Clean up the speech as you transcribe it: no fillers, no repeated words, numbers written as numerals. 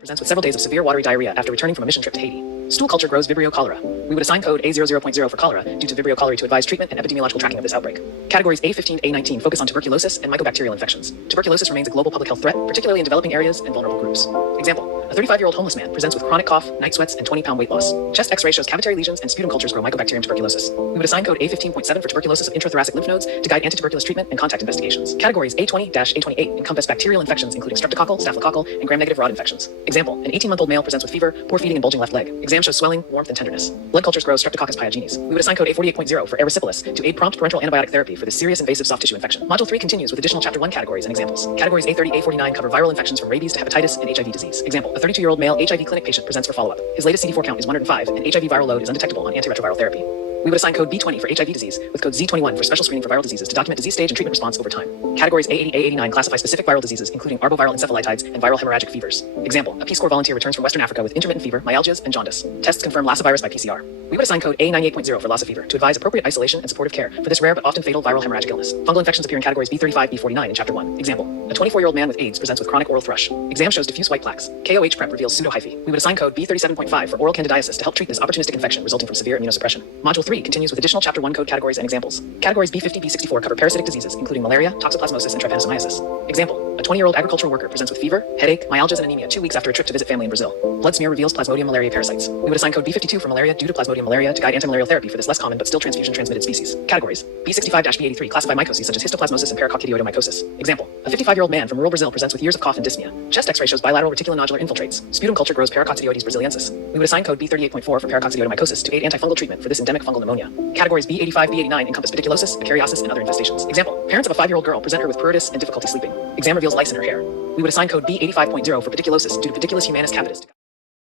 presents with several days of severe watery diarrhea after returning from a mission trip to Haiti. Stool culture grows Vibrio cholera. We would assign code A00.0 for cholera due to Vibrio cholerae to advise treatment and epidemiological tracking of this outbreak. Categories A15 to A19 focus on tuberculosis and mycobacterial infections. Tuberculosis remains a global public health threat, particularly in developing areas and vulnerable groups. Example, a 35-year-old homeless man presents with chronic cough, night sweats, and 20-pound weight loss. Chest X-ray shows cavitary lesions and sputum cultures grow mycobacterium tuberculosis. We would assign code A15.7 for tuberculosis of intrathoracic lymph nodes to guide anti-tuberculous treatment and contact investigations. Categories A20-A28 encompass bacterial infections including streptococcal, staphylococcal, and gram-negative rod infections. Example, an 18-month-old male presents with fever, poor feeding, and bulging left leg. Exam shows swelling, warmth, and tenderness. Blood cultures grow Streptococcus pyogenes. We would assign code A48.0 for erysipelas to aid prompt parenteral antibiotic therapy for this serious invasive soft tissue infection. Module 3 continues with additional Chapter 1 categories and examples. Categories A30-A49 cover viral infections from rabies to hepatitis and HIV disease. Example, a 32-year-old male HIV clinic patient presents for follow-up. His latest CD4 count is 105, and HIV viral load is undetectable on antiretroviral therapy. We would assign code B20 for HIV disease, with code Z21 for special screening for viral diseases to document disease stage and treatment response over time. Categories A80-A89 classify specific viral diseases, including arboviral encephalitides and viral hemorrhagic fevers. Example, a Peace Corps volunteer returns from Western Africa with intermittent fever, myalgias, and jaundice. Tests confirm Lassa virus by PCR. We would assign code A98.0 for Lassa fever to advise appropriate isolation and supportive care for this rare but often fatal viral hemorrhagic illness. Fungal infections appear in categories B35, B49 in Chapter 1. Example, a 24-year-old man with AIDS presents with chronic oral thrush. Exam shows diffuse white plaques. KOH prep reveals pseudohyphae. We would assign code B37.5 for oral candidiasis to help treat this opportunistic infection resulting from severe immunosuppression. Module 3 continues with additional Chapter 1 code categories and examples. Categories B50, B64 cover parasitic diseases, including malaria, toxoplasmosis, and trypanosomiasis. Example, a 20-year-old agricultural worker presents with fever, headache, myalgias, and anemia 2 weeks after a trip to visit family in Brazil. Blood smear reveals Plasmodium malariae parasites. We would assign code B52 for malaria due to Plasmodium malaria to guide antimalarial therapy for this less common but still transfusion-transmitted species. Categories B65-B83 classify mycoses such as histoplasmosis and paracoccidioidomycosis. Example, a 55-year-old man from rural Brazil presents with years of cough and dyspnea. Chest X-ray shows bilateral reticulonodular infiltrates. Sputum culture grows Paracoccidioides braziliensis. We would assign code B38.4 for paracoccidioidomycosis to aid antifungal treatment for this endemic fungal pneumonia. Categories B85-B89 encompass pediculosis, acariasis, and other infestations. Example, parents of a 5-year-old girl present her with pruritus and difficulty sleeping. Exam reveals lice in her hair. We would assign code B85.0 for pediculosis due to pediculus humanus capitis.